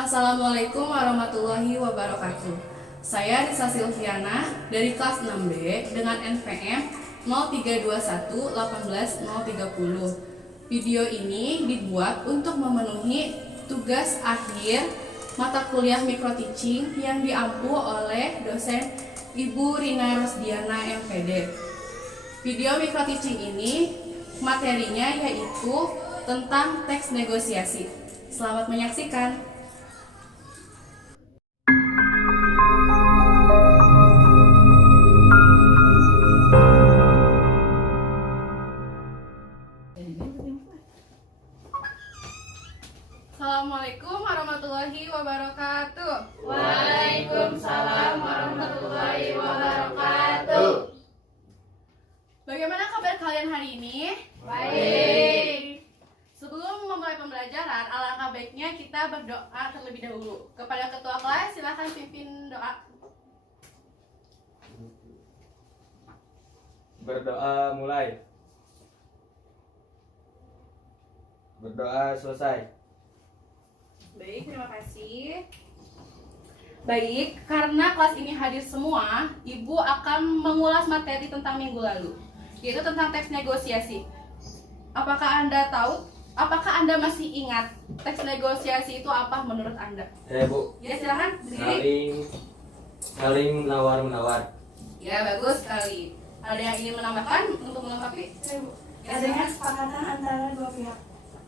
Assalamualaikum warahmatullahi wabarakatuh. Saya Risa Silviana dari kelas 6B dengan NPM 0321 Video ini dibuat untuk memenuhi tugas akhir mata kuliah micro teaching yang diampu oleh dosen Ibu Rina Rosdiana MPD. Video micro teaching ini materinya yaitu tentang teks negosiasi. Selamat menyaksikan. Assalamualaikum warahmatullahi wabarakatuh. Waalaikumsalam warahmatullahi wabarakatuh. Bagaimana kabar kalian hari ini? Baik. Sebelum memulai pembelajaran, alangkah baiknya kita berdoa terlebih dahulu. Kepada ketua kelas, silakan pimpin doa. Berdoa mulai. Berdoa selesai. Baik, terima kasih. Baik, karena kelas ini hadir semua, Ibu akan mengulas materi tentang minggu lalu, yaitu tentang teks negosiasi. Apakah Anda masih ingat teks negosiasi itu apa menurut Anda? Ya Bu, Ya, silakan berdiri. saling menawar-menawar. Ya, bagus sekali. Ada yang ingin menambahkan untuk melengkapi? Ya, Adanya kesepakatan antara dua pihak.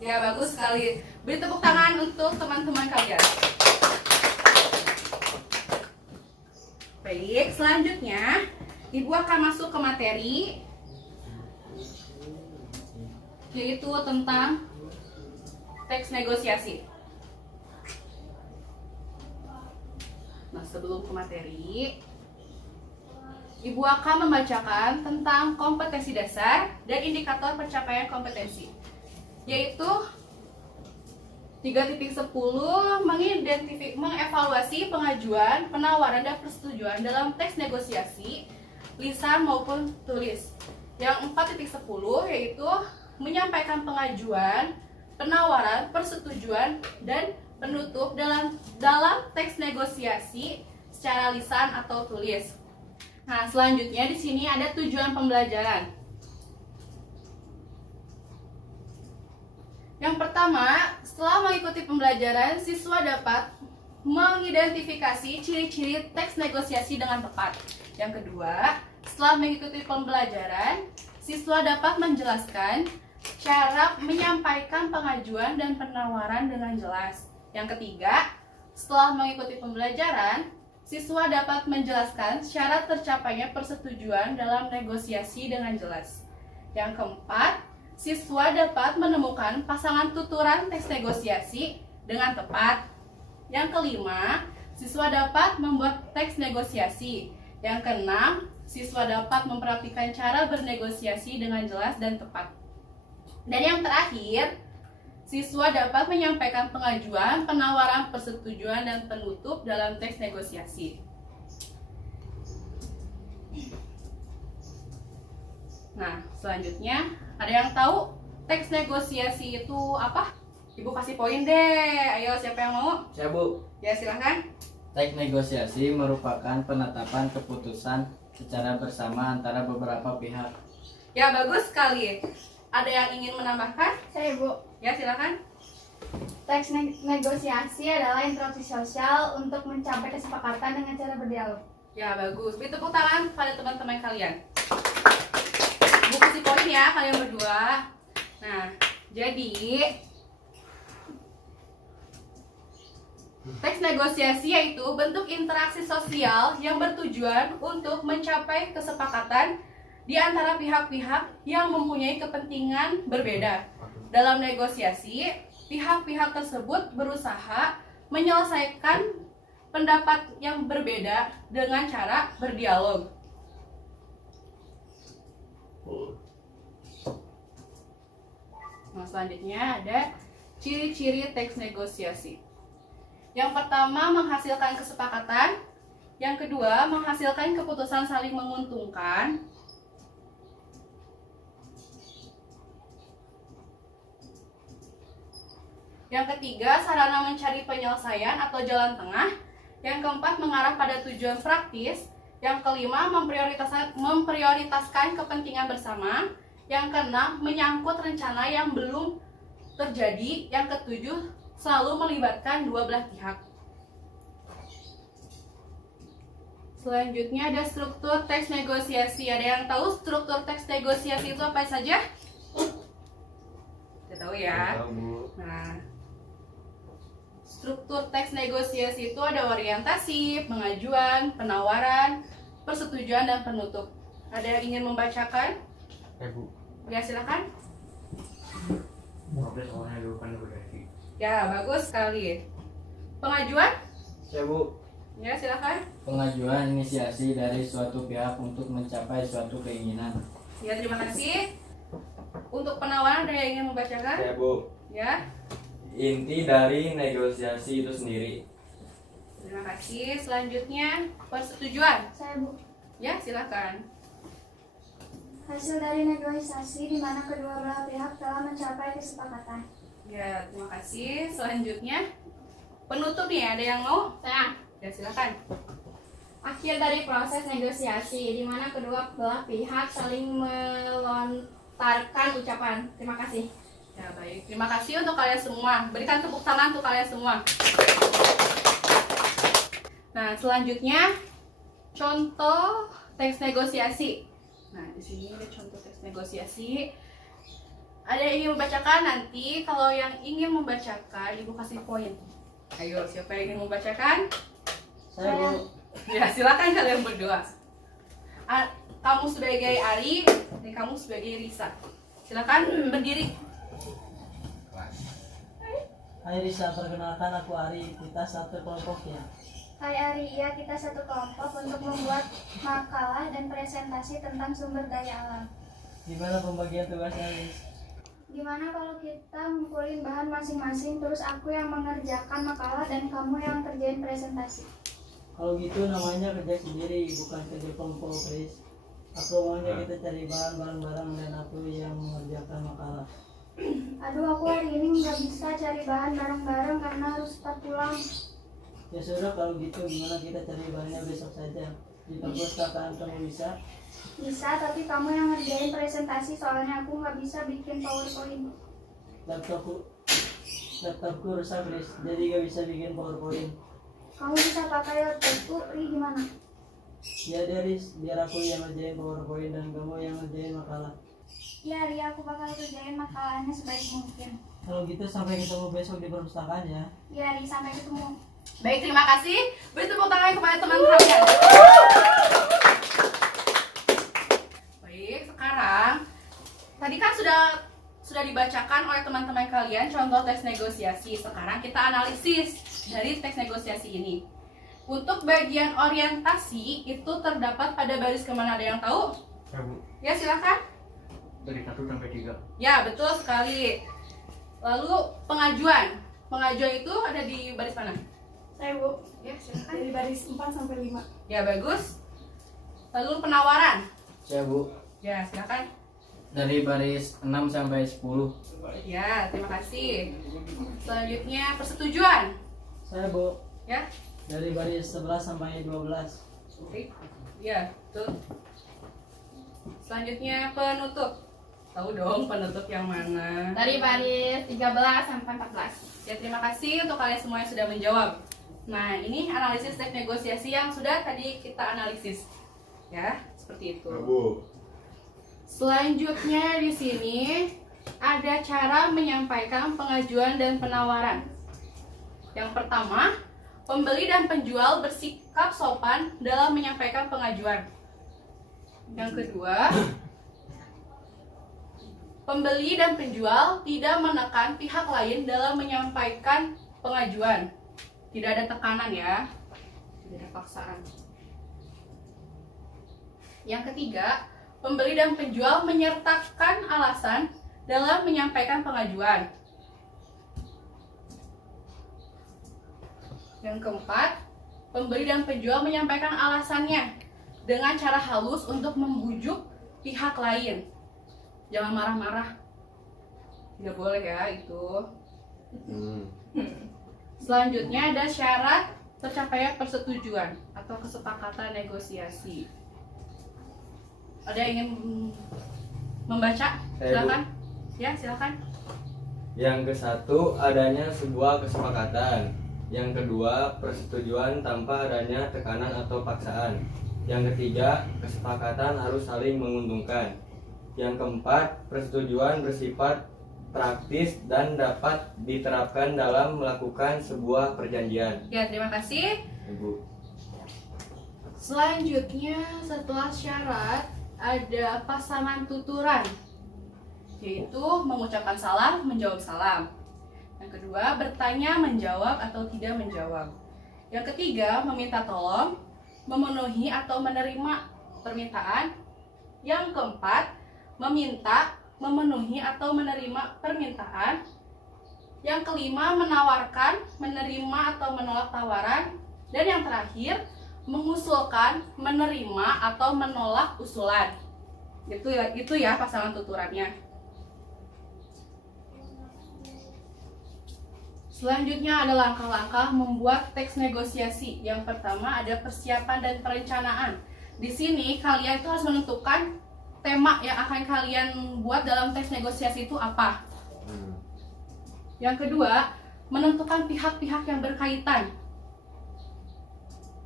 Ya, bagus sekali. Beri tepuk tangan untuk teman-teman kalian. Baik, selanjutnya Ibu akan masuk ke materi, yaitu tentang teks negosiasi. Nah, sebelum ke materi, Ibu akan membacakan tentang kompetensi dasar dan indikator pencapaian kompetensi, yaitu 3.10 mengevaluasi pengajuan, penawaran, dan persetujuan dalam teks negosiasi lisan maupun tulis. Yang 4.10 yaitu menyampaikan pengajuan, penawaran, persetujuan, dan penutup dalam teks negosiasi secara lisan atau tulis. Nah, selanjutnya di sini ada tujuan pembelajaran. Yang pertama, setelah mengikuti pembelajaran, siswa dapat mengidentifikasi ciri-ciri teks negosiasi dengan tepat. Yang kedua, setelah mengikuti pembelajaran, siswa dapat menjelaskan cara menyampaikan pengajuan dan penawaran dengan jelas. Yang ketiga, setelah mengikuti pembelajaran, siswa dapat menjelaskan syarat tercapainya persetujuan dalam negosiasi dengan jelas. Yang keempat, siswa dapat menemukan pasangan tuturan teks negosiasi dengan tepat. Yang kelima, siswa dapat membuat teks negosiasi. Yang keenam, siswa dapat memperhatikan cara bernegosiasi dengan jelas dan tepat. Dan yang terakhir, siswa dapat menyampaikan pengajuan, penawaran, persetujuan, dan penutup dalam teks negosiasi. Nah, selanjutnya, ada yang tahu teks negosiasi itu apa? Ibu kasih poin deh. Ayo, siapa yang mau? Saya Bu. Ya, silahkan. Teks negosiasi merupakan penetapan keputusan secara bersama antara beberapa pihak. Ya, bagus sekali. Ada yang ingin menambahkan? Saya Bu. Ya, silahkan. Teks negosiasi adalah interaksi sosial untuk mencapai kesepakatan dengan cara berdialog. Ya, bagus. Beri tepuk tangan pada teman-teman kalian. Bu kasih poin ya, kalian berdua. Nah, jadi teks negosiasi yaitu bentuk interaksi sosial yang bertujuan untuk mencapai kesepakatan di antara pihak-pihak yang mempunyai kepentingan berbeda. Dalam negosiasi, pihak-pihak tersebut berusaha menyelesaikan pendapat yang berbeda dengan cara berdialog. Nah, selanjutnya ada ciri-ciri teks negosiasi. Yang pertama, menghasilkan kesepakatan. Yang kedua, menghasilkan keputusan saling menguntungkan. Yang ketiga, sarana mencari penyelesaian atau jalan tengah. Yang keempat, mengarah pada tujuan praktis. Yang kelima, memprioritaskan kepentingan bersama. Yang keenam, menyangkut rencana yang belum terjadi. Yang ketujuh, selalu melibatkan dua belah pihak. Selanjutnya ada struktur teks negosiasi. Ada yang tahu struktur teks negosiasi itu apa saja? Kita tahu ya. Tahu, Bu. Nah, struktur teks negosiasi itu ada orientasi, pengajuan, penawaran, persetujuan, dan penutup. Ada yang ingin membacakan? Bu. Ya, silakan. Ngobrol soalnya dulu kan negosiasi. Ya, bagus sekali. Pengajuan? Ya, Bu. Ya, silakan. Pengajuan inisiasi dari suatu pihak untuk mencapai suatu keinginan. Ya, terima kasih. Untuk penawaran ada yang ingin membacakan? Ya, Bu. Ya, Inti dari negosiasi itu sendiri. terima kasih. Selanjutnya, persetujuan. Saya Bu. Ya, silakan. Hasil dari negosiasi di mana kedua belah pihak telah mencapai kesepakatan. Ya, terima kasih. Selanjutnya, penutup nih. Ada yang mau? Saya. Ya, silakan. Akhir dari proses negosiasi di mana kedua belah pihak saling melontarkan ucapan terima kasih. Ya, baik. Terima kasih untuk kalian semua. Berikan tepuk tangan untuk kalian semua. Nah, selanjutnya contoh teks negosiasi. Nah, di sini ada contoh teks negosiasi. Ada yang ingin membacakan? Nanti kalau yang ingin membacakan, Ibu kasih poin. Ayo, siapa yang ingin membacakan? Saya Bu. Ya, silakan kalian berdua. Kamu sebagai Ari dan kamu sebagai Risa. Silakan berdiri. Hai Risa, perkenalkan aku Ari, kita satu kelompok ya. Hai Ari, ya kita satu kelompok untuk membuat makalah dan presentasi tentang sumber daya alam. Gimana pembagian tugasnya Riz? Gimana kalau kita ngumpulin bahan masing-masing, terus aku yang mengerjakan makalah dan kamu yang kerjain presentasi? Kalau gitu namanya kerja sendiri, bukan kerja kelompok Riz. Aku maunya kita cari bahan bareng-bareng dan aku yang mengerjakan makalah. Aduh, aku hari ini nggak bisa cari bahan bareng-bareng karena harus cepat pulang. Ya sudah kalau gitu gimana kita cari bahannya besok saja. Di perpustakaan kamu bisa? Bisa, tapi kamu yang ngerjain presentasi soalnya aku nggak bisa bikin PowerPoint. Laptopku rusak Riz, jadi gak bisa bikin PowerPoint. Kamu bisa pakai laptopku, Ri gimana? Ya deh Riz, biar aku yang ngerjain PowerPoint dan kamu yang ngerjain makalah. Ya Ri, aku bakal kerjain makalahnya sebaik mungkin. Kalau gitu sampai ketemu besok di perpustakaan ya. Ya Ri, sampai ketemu. Baik, terima kasih. Beri tepuk tangan kepada teman kalian. Baik, sekarang tadi kan sudah dibacakan oleh teman-teman kalian contoh teks negosiasi. Sekarang kita analisis dari teks negosiasi ini. Untuk bagian orientasi itu terdapat pada baris kemana, ada yang tahu? Ya, Bu. Ya, silakan. Dari 1 sampai 3. Ya, betul sekali. Lalu pengajuan. Pengajuan itu ada di baris mana? Saya Bu. Ya, silakan. Dari baris 4 sampai 5. Ya, bagus. Lalu penawaran. Saya Bu. Ya, silakan. Dari baris 6 sampai 10. Ya, terima kasih. Selanjutnya persetujuan. Saya Bu, Ya. dari baris 11 sampai 12. Oke. Ya, betul. Selanjutnya penutup. Tahu dong penutup yang mana? Dari baris 13 sampai 14. Ya, terima kasih untuk kalian semua yang sudah menjawab. Nah, ini analisis teks negosiasi yang sudah tadi kita analisis. Ya, seperti itu. Bu. Selanjutnya di sini ada cara menyampaikan pengajuan dan penawaran. Yang pertama, pembeli dan penjual bersikap sopan dalam menyampaikan pengajuan. Yang kedua, pembeli dan penjual tidak menekan pihak lain dalam menyampaikan pengajuan. Tidak ada tekanan ya, tidak ada paksaan. Yang ketiga, pembeli dan penjual menyertakan alasan dalam menyampaikan pengajuan. Yang keempat, pembeli dan penjual menyampaikan alasannya dengan cara halus untuk membujuk pihak lain. Jangan marah-marah. Tidak boleh ya itu. Selanjutnya ada syarat tercapainya persetujuan atau kesepakatan negosiasi. Ada yang ingin membaca? Silakan. Ya, silakan. Yang ke-1 adanya sebuah kesepakatan. Yang kedua, persetujuan tanpa adanya tekanan atau paksaan. Yang ketiga, kesepakatan harus saling menguntungkan. Yang keempat, persetujuan bersifat praktis dan dapat diterapkan dalam melakukan sebuah perjanjian. Ya, terima kasih. Ibu. Selanjutnya setelah syarat ada pasangan tuturan, yaitu mengucapkan salam, menjawab salam. Yang kedua, bertanya, menjawab atau tidak menjawab. Yang ketiga, meminta tolong, memenuhi atau menerima permintaan. Yang keempat, meminta, memenuhi atau menerima permintaan. Yang kelima, menawarkan, menerima atau menolak tawaran. Dan yang terakhir, mengusulkan, menerima atau menolak usulan. Itu ya pasangan tuturannya. Selanjutnya ada langkah-langkah membuat teks negosiasi. Yang pertama ada persiapan dan perencanaan. Di sini kalian itu harus menentukan tema yang akan kalian buat dalam teks negosiasi itu apa. Yang kedua, menentukan pihak-pihak yang berkaitan.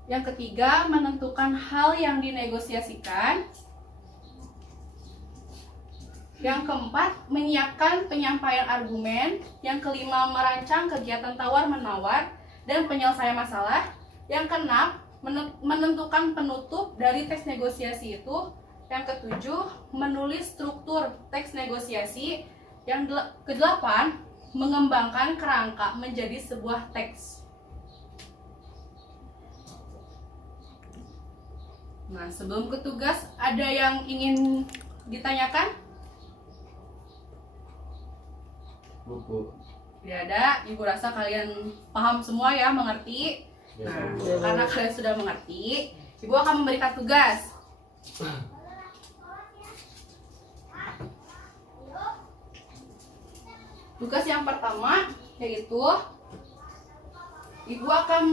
Yang ketiga, menentukan hal yang dinegosiasikan. Yang keempat, menyiapkan penyampaian argumen. Yang kelima, merancang kegiatan tawar-menawar dan penyelesaian masalah. Yang keenam, menentukan penutup dari teks negosiasi itu. Yang ketujuh, menulis struktur teks negosiasi. Yang kedelapan, mengembangkan kerangka menjadi sebuah teks. Nah, sebelum ke tugas, ada yang ingin ditanyakan? Buku. Tidak ada, Ibu rasa kalian paham semua ya, mengerti. Nah, karena kalian sudah mengerti, Ibu akan memberikan tugas. Tugas yang pertama yaitu Ibu akan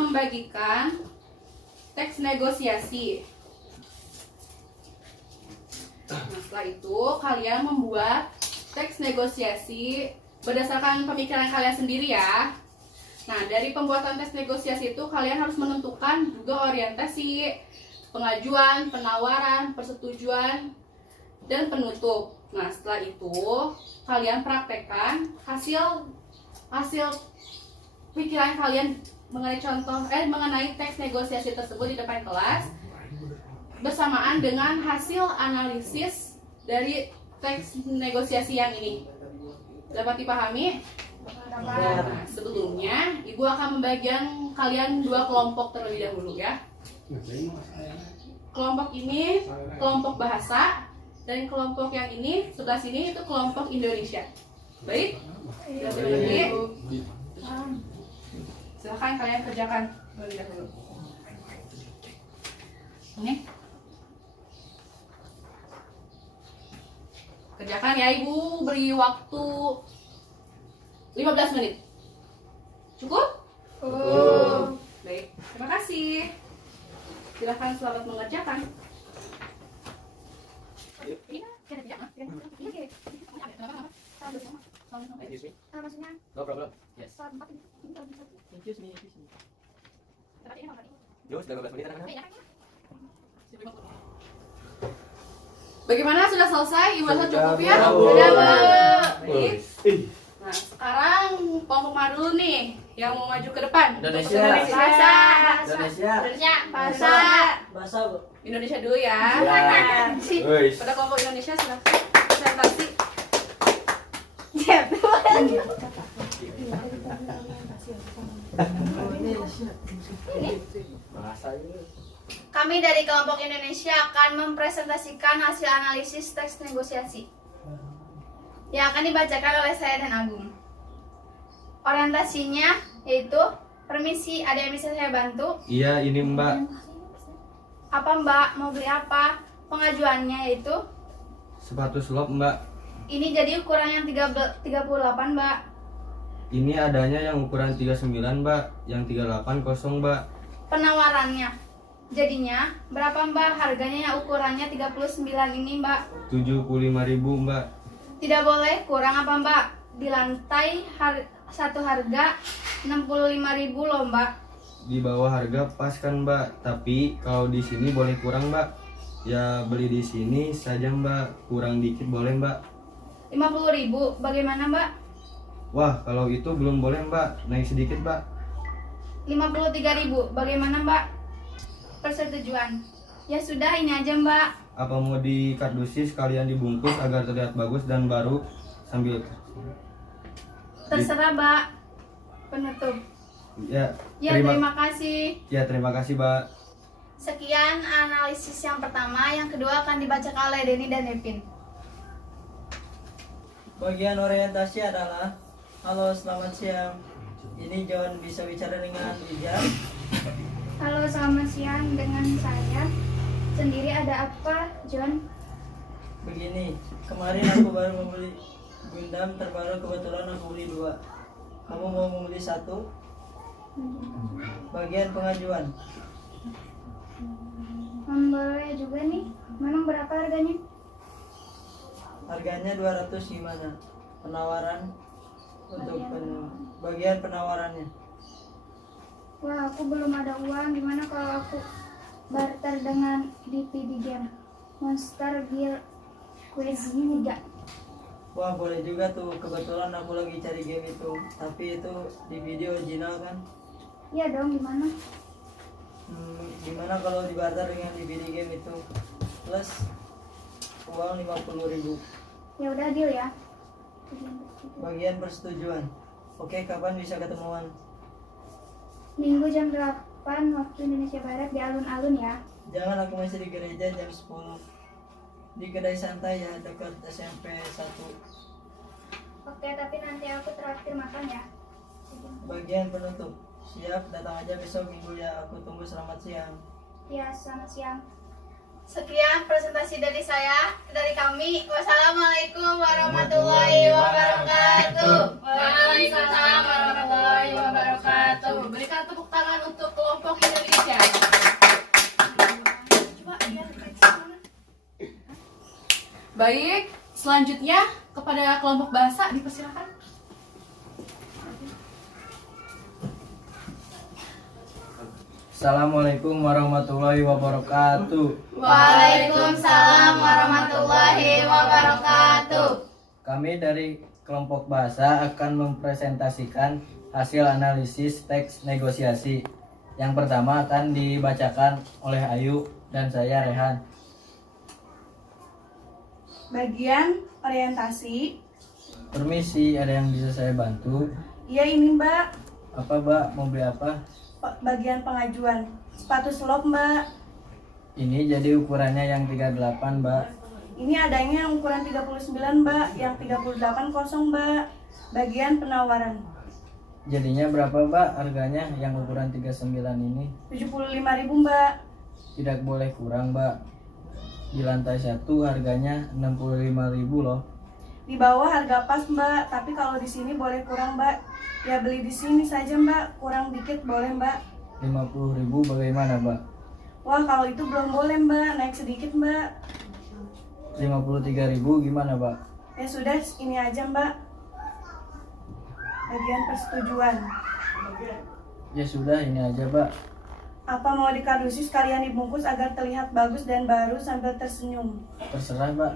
membagikan teks negosiasi. Nah, setelah itu kalian membuat teks negosiasi berdasarkan pemikiran kalian sendiri ya. Nah, dari pembuatan teks negosiasi itu kalian harus menentukan juga orientasi, pengajuan, penawaran, persetujuan, dan penutup. Nah, setelah itu kalian praktekkan hasil pikiran kalian mengenai teks negosiasi tersebut di depan kelas bersamaan dengan hasil analisis dari teks negosiasi yang ini. Dapat dipahami? Nah, sebelumnya Ibu akan membagikan kalian 2 kelompok terlebih dahulu ya. Kelompok ini kelompok bahasa, dan kelompok yang ini sebelah sini itu kelompok Indonesia. Baik? Silahkan kalian kerjakan terlebih dahulu. Ini kerjakan ya, Ibu beri waktu 15 menit. Cukup? Baik, terima kasih. Silahkan selamat mengerjakan. No problem. Yes. Yuk, 12 menit anak-anak. Bagaimana, sudah selesai? Ibu rasa cukup ya? Sudah, Bu. Sudah, Bu. Baik. Nah, sekarang kelompok mana dulu nih yang mau maju ke depan? Indonesia. Bahasa. Indonesia. Bahasa. Bahasa, Bu. Indonesia dulu ya. Wih. Pada kelompok Indonesia sudah presentasi. Bahasa ini. Kami dari kelompok Indonesia akan mempresentasikan hasil analisis teks negosiasi yang akan dibacakan oleh saya dan Agung. Orientasinya yaitu, permisi, ada yang bisa saya bantu? Iya, ini Mbak. Apa Mbak? Mau beli apa? Pengajuannya yaitu Sepatu slop Mbak. Ini jadi ukuran yang 38, Mbak. Ini adanya yang ukuran 39 Mbak, yang 38 kosong Mbak. Penawarannya. Jadinya berapa, Mbak? Harganya yang ukurannya 39 ini, Mbak. 75.000 Mbak. Tidak boleh kurang apa, Mbak? Di lantai satu harga 65.000 loh, Mbak. Di bawah harga pas kan Mbak, tapi kalau di sini boleh kurang Mbak. Ya beli di sini saja Mbak, kurang dikit boleh Mbak. 50.000, bagaimana, Mbak? Wah kalau itu belum boleh Mbak, naik sedikit Mbak. 53.000, bagaimana, Mbak? Persetujuan. Ya sudah, ini aja, Mbak. Apa mau dikardusi sekalian dibungkus agar terlihat bagus dan baru sambil Terserah, Mbak. Penutup. ya Ya, terima kasih. ya terima kasih Mbak. Sekian analisis yang pertama, yang kedua akan dibacakan oleh Denny dan Devin. Bagian orientasi adalah: halo, selamat siang. Ini John, bisa bicara dengan Ijaz? Halo, selamat siang. Dengan saya sendiri, ada apa, John? Begini, kemarin aku baru membeli Gundam terbaru, kebetulan aku beli 2. Kamu mau membeli 1? Bagian pengajuan. Boleh juga nih. Memang berapa harganya? Harganya 200 gimana? Penawaran untuk bagian penawarannya. Wah, aku belum ada uang. Gimana kalau aku barter dengan DVD game Monster Gear Quiz 3? Wah, boleh juga tuh. Kebetulan aku lagi cari game itu. Tapi itu di video original kan? Iya dong, gimana? Gimana kalau dibarter dengan DVD game itu plus uang 50.000? Ya udah, deal ya. Bagian persetujuan. Oke, kapan bisa ketemuan? Minggu jam 8 waktu Indonesia Barat di alun-alun ya. Jangan, aku masih di gereja jam 10. Di kedai santai ya, dekat SMP 1. Oke, tapi nanti aku traktir makan ya. Bagian penutup. Siap, datang aja besok Minggu ya. Aku tunggu. Selamat siang. Ya, selamat siang. Sekian presentasi dari saya, dari kami. Wassalamualaikum warahmatullahi wabarakatuh. Waalaikumsalam warahmatullahi wabarakatuh. Berikan tepuk tangan untuk kelompok Indonesia. Coba lihat teks mana. Baik, selanjutnya kepada kelompok bahasa dipersilakan. Assalamualaikum warahmatullahi wabarakatuh. Waalaikumsalam warahmatullahi wabarakatuh. Kami dari kelompok bahasa akan mempresentasikan hasil analisis teks negosiasi. Yang pertama akan dibacakan oleh Ayu dan saya Rehan. Bagian orientasi. Permisi, ada yang bisa saya bantu? Iya ini Mbak. Apa Mbak, mau beli apa? Bagian pengajuan. Sepatu slop Mbak. Ini jadi ukurannya yang 38 Mbak. Ini adanya yang ukuran 39 Mbak. Yang 38 kosong Mbak. Bagian penawaran. Jadinya berapa Mbak harganya yang ukuran 39 ini? 75.000 Mbak. Tidak boleh kurang Mbak. Di lantai 1 harganya 65.000 loh. Di bawah harga pas Mbak. Tapi kalau di sini boleh kurang Mbak. Ya beli di sini saja Mbak. Kurang dikit boleh Mbak. 50.000 bagaimana Mbak? Wah kalau itu belum boleh Mbak. Naik sedikit Mbak. 53.000 gimana Mbak? Ya sudah ini aja Mbak. Bagian persetujuan. Ya sudah, ini aja Mbak. Apa mau dikardusi sekalian dibungkus agar terlihat bagus dan baru sambil tersenyum? Terserah Mbak.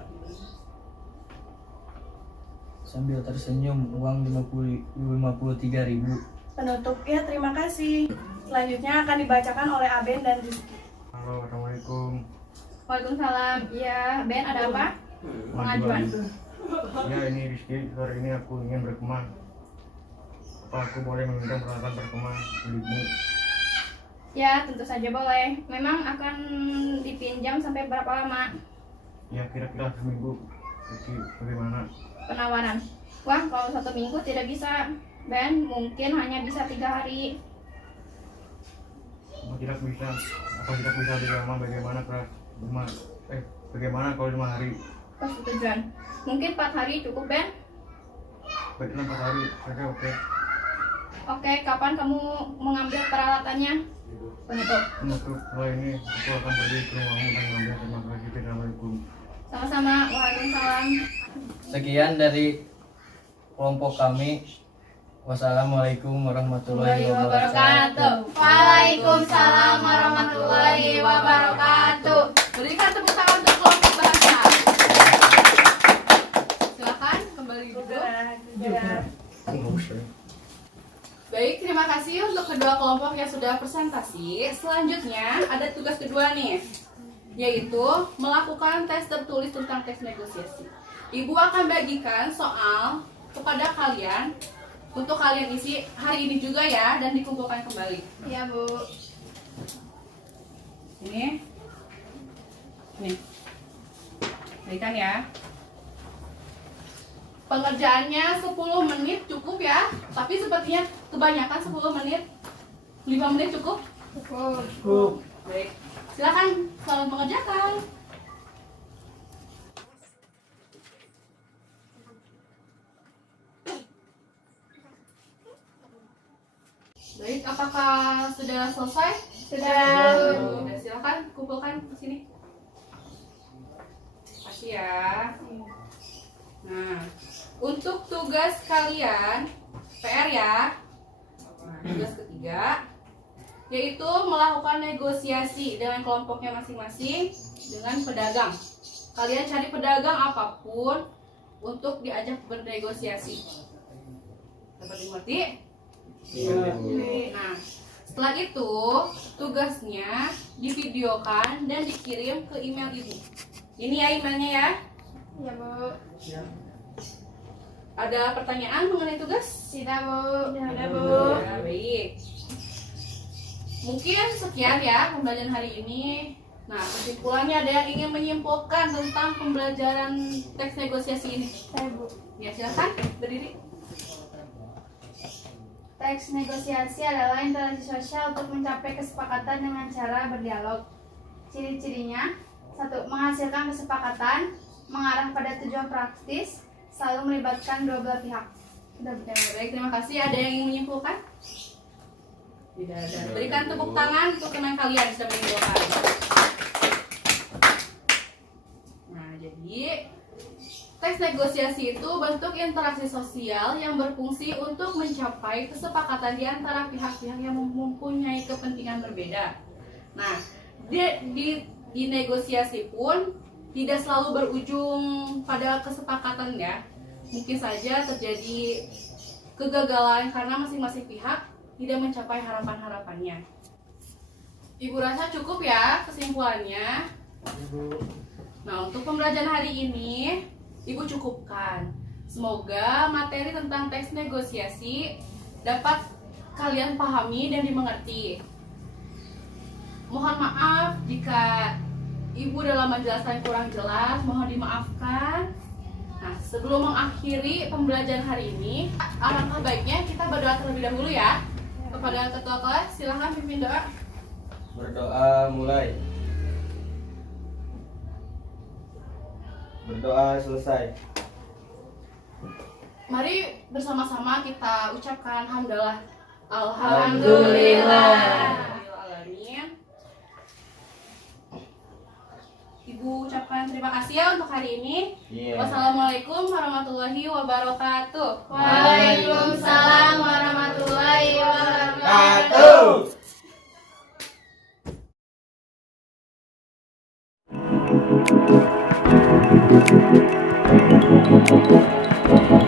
Sambil tersenyum, uang 53.000. Penutup ya, terima kasih. Selanjutnya akan dibacakan oleh Aben dan Rizky. Halo, assalamualaikum. Waalaikumsalam. Ya, Ben, ada apa? Pengajuan. Ya ini Rizky, hari ini aku ingin berkemah. Apa aku boleh meminjam peralatan berkemah milikmu? Ya, tentu saja boleh. Memang akan dipinjam sampai berapa lama? Ya kira-kira seminggu. Rizky, bagaimana? Penawaran. Wah, kalau 1 minggu tidak bisa, Ben. Mungkin hanya bisa 3 hari. Apa tidak bisa? Apa tidak bisa di lama? Bagaimana kalau 5 hari? persetujuan. Mungkin 4 hari cukup, Ben? Baiklah 4 hari, oke. Oke, kapan kamu mengambil peralatannya? Penutup. Untuk setelah ini aku akan pergi ke rumahmu dan mengambil. Terima kasih. Assalamualaikum. Sama-sama. Waalaikumsalam. Sekian dari kelompok kami. Wassalamualaikum warahmatullahi wabarakatuh. Waalaikumsalam warahmatullahi wabarakatuh. Berikan tepuk tangan untuk kelompok bahasa. Silakan kembali duduk. Baik, terima kasih untuk kedua kelompok yang sudah presentasi. Selanjutnya ada tugas kedua nih, yaitu melakukan tes tertulis tentang teks negosiasi. Ibu akan bagikan soal kepada kalian untuk kalian isi hari ini juga ya, dan dikumpulkan kembali. Iya, Bu. Ini. Nih. Berikan ya. Pengerjaannya 10 menit cukup ya, tapi sepertinya kebanyakan 10 menit. 5 menit cukup? Cukup. Baik. Silakan selamat mengerjakan. Baik, apakah sudah selesai? Sudah. Silakan kumpulkan ke sini. Kasih ya. Nah, untuk tugas kalian PR ya. Nah, tugas ketiga yaitu melakukan negosiasi dengan kelompoknya masing-masing dengan pedagang. Kalian cari pedagang apapun untuk diajak bernegosiasi. Dapat dimengerti? Nah, setelah itu tugasnya divideokan dan dikirim ke email ibu. Ini ya emailnya ya. Ya, Bu. Ada pertanyaan mengenai tugas? Tidak, Bu. Tidak, Bu. Ya, baik. Mungkin sekian ya pembelajaran hari ini. Nah, kesimpulannya ada yang ingin menyimpulkan tentang pembelajaran teks negosiasi ini? Saya, Bu. Ya, silakan berdiri. Teks negosiasi adalah interaksi sosial untuk mencapai kesepakatan dengan cara berdialog. Ciri-cirinya: 1. Menghasilkan kesepakatan, mengarah pada tujuan praktis, selalu melibatkan dua belah pihak. Sudah, baik, terima kasih. Ada yang ingin menyimpulkan? Tidak ada. Berikan tepuk tangan untuk teman kalian sudah menyimpulkan. Nah, jadi teks negosiasi itu bentuk interaksi sosial yang berfungsi untuk mencapai kesepakatan di antara pihak-pihak yang mempunyai kepentingan berbeda. Nah, di negosiasi pun tidak selalu berujung pada kesepakatan ya. Mungkin saja terjadi kegagalan karena masing-masing pihak tidak mencapai harapan-harapannya. Ibu rasa cukup ya kesimpulannya. Nah, untuk pembelajaran hari ini Ibu cukupkan. Semoga materi tentang teks negosiasi dapat kalian pahami dan dimengerti. Mohon maaf jika Ibu dalam menjelaskan kurang jelas, mohon dimaafkan. Nah, sebelum mengakhiri pembelajaran hari ini, alangkah baiknya kita berdoa terlebih dahulu ya. Kepada ketua kelas, silahkan pimpin doa. Berdoa mulai. Berdoa selesai. Mari bersama-sama kita ucapkan hamdalah. Alhamdulillah. Alhamdulillah. Ibu ucapkan terima kasih ya untuk hari ini. Wassalamualaikum warahmatullahi wabarakatuh. Waalaikumsalam warahmatullahi wabarakatuh. Satu.